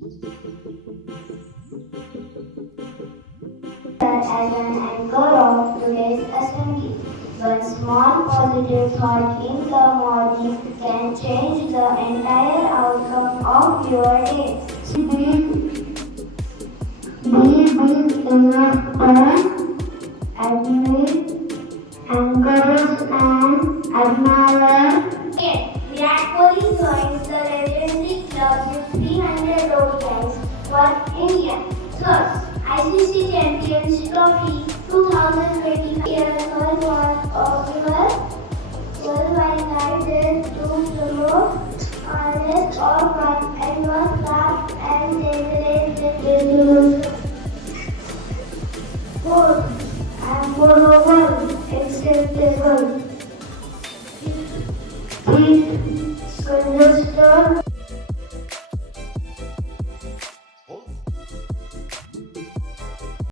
As an anchor of today's assembly. One small positive thought in the morning can change the entire outcome of your day. Be admit, encourage and admire. Virat Kohli joins the legendary club with 300 ODIs for India. Third, ICC Champions Trophy 2025 was invited to promote honest or fun and was laughed and celebrated with fourth and moreover acceptable.